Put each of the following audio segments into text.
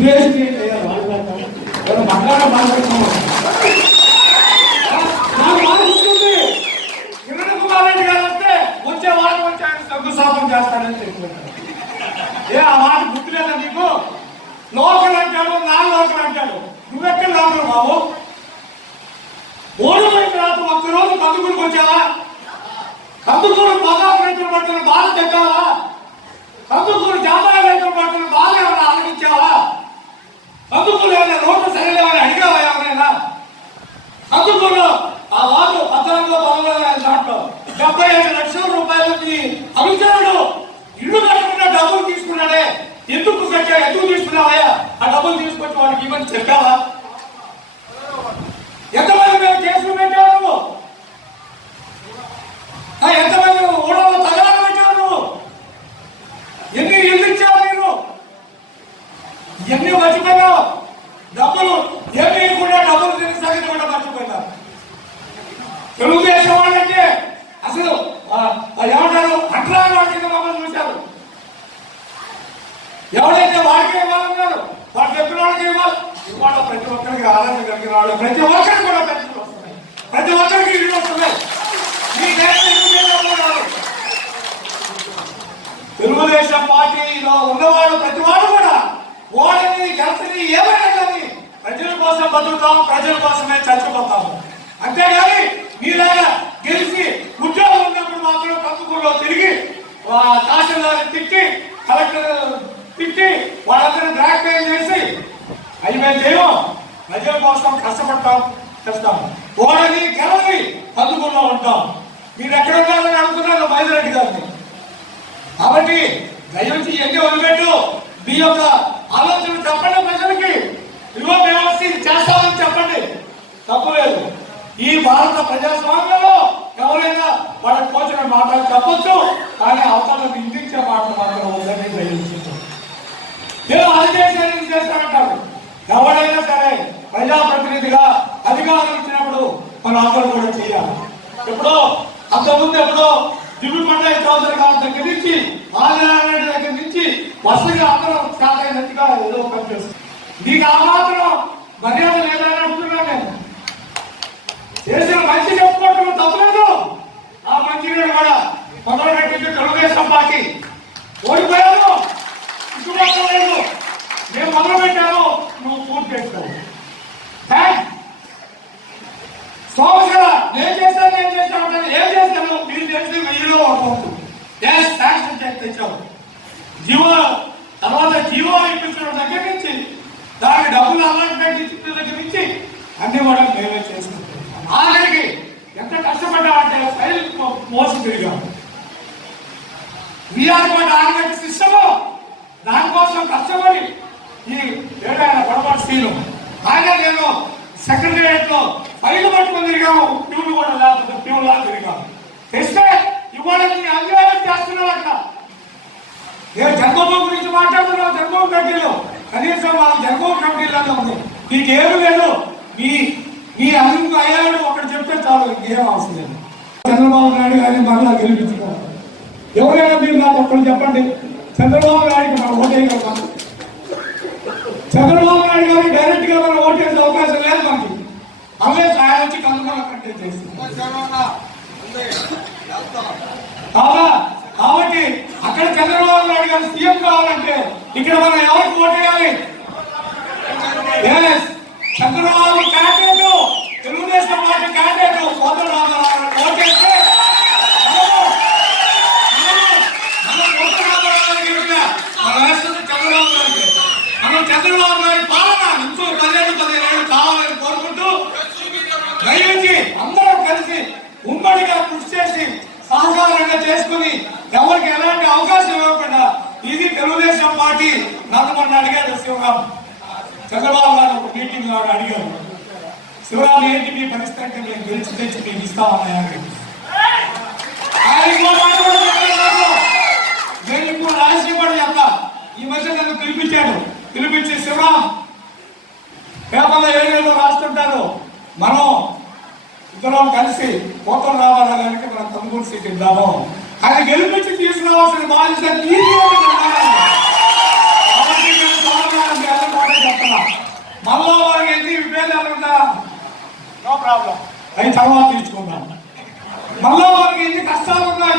నువ్వేసి బంగారం మాట్లాడుతున్నావు వచ్చే వారం వచ్చి ఆయన శంకుస్థాపన చేస్తాడని చెప్తున్నాడు ఏ ఆ మాట గుర్తులేదా నీకు? లోకల్ అంటాడు నా లోకల్ అంటాడు. నువ్వెక్కడ లోకల్ బాబు? ఓడిపోయిన తర్వాత ఒక్కరోజు కందుకూరుకు వచ్చావా? కందుకూరు పదార్థ రైతులు పట్టిన బాధ చెప్పావా కందుకూరు జాతర రైతులు పట్టిన బాధ కందుకూరు ఏమైనా రోడ్డు సరిలేవని అడిగావా ఎవరైనా కందుకూరు ఎన్ని మర్చిపోయినా డబ్బులు ఏమి కూడా డబ్బులు తిని సంగతి కూడా మర్చిపోయినారు తెలుగుదేశం వాళ్ళంటే అసలు ఏమంటారు? అట్లా కింద మమ్మల్ని చూశారు. ఎవరైతే వాళ్ళకే ఇవ్వాలన్నారు వాడు చెప్పిన వాళ్ళకి ఇవ్వాలి. ఇవాళ ప్రతి ఒక్కరికి ఆదాయం కలిగిన వాళ్ళు ప్రతి ఒక్కరికి కూడా పెన్షన్లు వస్తున్నాయి. ప్రతి ఒక్కరికి ఇల్లు వస్తున్నాయి. మీ దేశం తెలుగుదేశం పార్టీలో ఉన్నవాడు ప్రతి వాడు కూడా ఓడని గెలిచని ఏమైనా కానీ ప్రజల కోసం బతుకుతాము ప్రజల కోసమే చచ్చిపోతాము. అంతేగాని మీలాగా గెలిచి ఉద్యోగం ఉన్నప్పుడు మాత్రం కందుకూరులో తిరిగి ఆ, తహసీల్దార్ తిట్టి కలెక్టర్ తిట్టి వాళ్ళందరూ బ్లాక్ మెయిల్ చేసి అవి మేము చేయము ప్రజల కోసం కష్టపడతాం చేస్తాం. ఓడని గెలవి కందుకూరులో ఉంటాం. మీరు ఎక్కడ ఉన్నారని అడుగుతున్నారు మైదిరెడ్డి గారిని. కాబట్టి దయచేసి ఎన్ని వదిలిపెట్టు మీ యొక్క ఆలోచన చెప్పండి ప్రజలకి. ఇదిగో మేము ఇది చేస్తామని చెప్పండి. తప్పలేదు ఈ భారత ప్రజాస్వామ్యంలో ఎవరైనా వాళ్ళకి తోచిన మాటలు చెప్పచ్చు కానీ అవతల నిందించే మాటలు మాత్రం ఉందని దయచేసి నేను అది చేశాను ఇది ఎవరైనా సరే ప్రజాప్రతినిధిగా అధికారం ఇచ్చినప్పుడు మన అందరూ కూడా చేయాలి. ఎప్పుడో అంతకుముందు ఎప్పుడో దివ్య పండుగ చౌదరి గారి దగ్గర నుంచి ఆదినారాయణ దగ్గర నుంచి వసతిగా అందరూ కాదైనట్టుగా ఏదో పని చేస్తుంది నీకు ఆ మాత్రం మర్యాద లేదని అంటున్నా నేను. చేసిన మంచి చెప్పుకోవటం తప్పలేదు. ఆ మంచి కూడా మొదలు పెట్టింది తెలుగుదేశం పార్టీ. ఓడిపోయాను. ఇటువైపు మేము మొదలు పెట్టాను. నువ్వు పూర్తి చేస్తావు థ్యాంక్ సోమశిల నేను చేశాను నేను చేశాను అంటే ఏం చేశాను? తెలిసి వెయ్యిలో అనుకుంటు చెక్ తెచ్చావు జీవో తర్వాత జీవో ఇప్పించడం దగ్గర నుంచి దానికి డబ్బులు అలాట్మెంట్ ఇచ్చిన దగ్గర నుంచి అన్ని కూడా మేమే చేసుకుంటాం. ఆఖరికి ఎంత కష్టపడ్డామంటే ఫైల్ మోసం తిరిగాం. వీఆర్ కూడా సిస్టమ్ దానికోసం కష్టపడి ఈ ఏడాది పొరపాటు స్త్రీలు ఆయన నేను సెక్రటరియట్లో ఫైల్ పట్టుకుని తిరిగాము ట్యూన్ కూడా లేకపోతే ట్యూన్ లా తిరిగాము. తెస్తే ఇవాళ నేను అన్యాయం చేస్తున్నావు అక్కడ నేను జన్మభూమి గురించి మాట్లాడుతున్నావు జన్మభూమి కమిటీలో. కనీసం వాళ్ళ జన్మభూమి కమిటీలో ఉంది. నీకేమి లేదు. మీ మీ అన్ని అయ్యాడు ఒకటి చెప్తే చాలు ఏం అవసరం లేదు. చంద్రబాబు నాయుడు గారిని మరలా గెలిపించుకోవాలి. ఎవరైనా మీరు నాకు ఒక్కరు చెప్పండి. చంద్రబాబు నాయుడు మనం ఓటేయగలమా? చంద్రబాబు నాయుడు గారు డైరెక్ట్గా మనం ఓటేసే అవకాశం లేదు మనకి అవే ఆయన వచ్చి కనుగొన కంటెంట్ చేస్తుంది కాదా కాబట్టి అక్కడ చంద్రబాబు నాయుడు గారు సీఎం కావాలంటే ఇక్కడ మనం ఎవరికి ఓటేయాలి Yes, Chandrababu candidate Telugu Desam party candidate Kota Ramarao ఓటేస్తే మనము మనం చంద్రబాబు గారి పాలన ఇంకో పదిహేను పదిహేను కావాలని కోరుకుంటూ దయచేసి అందరం కలిసి ఉమ్మడిగా కృషి చేసి సహకారంగా చేసుకుని ఎవరికి ఎలాంటి అవకాశం ఇవ్వకుండా ఇది తెలుగుదేశం పార్టీ నన్ను మొన్న అడిగారు శివరాం చంద్రబాబు గారు ఒక మీటింగ్ గారు అడిగారు. శివరాం ఏంటి మీ పరిస్థితి అంటే మేము గెలిచి తెచ్చి మేము ఇస్తామని ఆయన ఇంకో నేను ఈ మధ్య నన్ను పిలిపించాడు. పిలిపించి శివరాం పేపర్లో ఏరియాలో రాస్తుంటారు. మనం ఇద్దరం కలిసి కోతలు రావాలా కనుక మనం తమ్ముడు సీట్ ఇద్దాము. ఆయన గెలిపించి తీసుకురావాల్సిన బాధ్యత నీది అని నేను అన్నాను. కాబట్టి నేను సోమవారం మీ అందరూ కూడా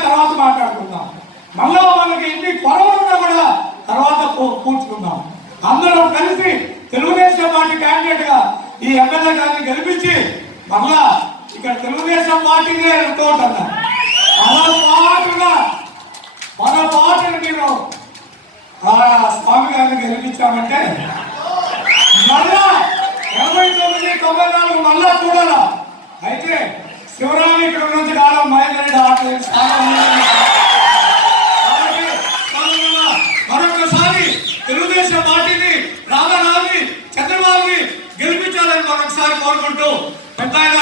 తర్వాత మాట్లాడుకుందాం మళ్ళా మనకి ఎన్ని కొరవలున్నా కూడా తర్వాత కోరుకుంటున్నాం అందరం కలిసి తెలుగుదేశం పార్టీ క్యాండిడేట్గా ఈ ఎమ్మెల్యే గారిని గెలిపించి మళ్ళా ఇక్కడ తెలుగుదేశం పార్టీనే అనుకోవటన్నా మన పాటుగా మన మీరు ఆ స్వామి గారిని గెలిపించామంటే మళ్ళా ఎనభై తొమ్మిది తొంభై నాలుగు మళ్ళా చూడాలా. అయితే శివరామి ఇక్కడ నుంచి కాలం మహేందర్ రెడ్డి ఆటలేదు కాబట్టి కావున మరొకసారి తెలుగుదేశం పార్టీని రాధారావుని చంద్రబాబుని గెలిపించాలని మరొకసారి కోరుకుంటూ పెద్ద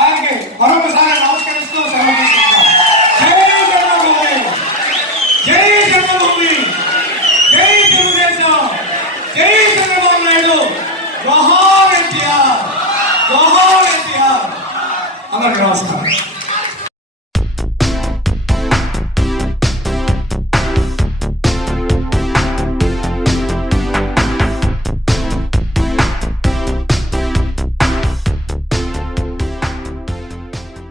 ఆయనకి మరొకసారి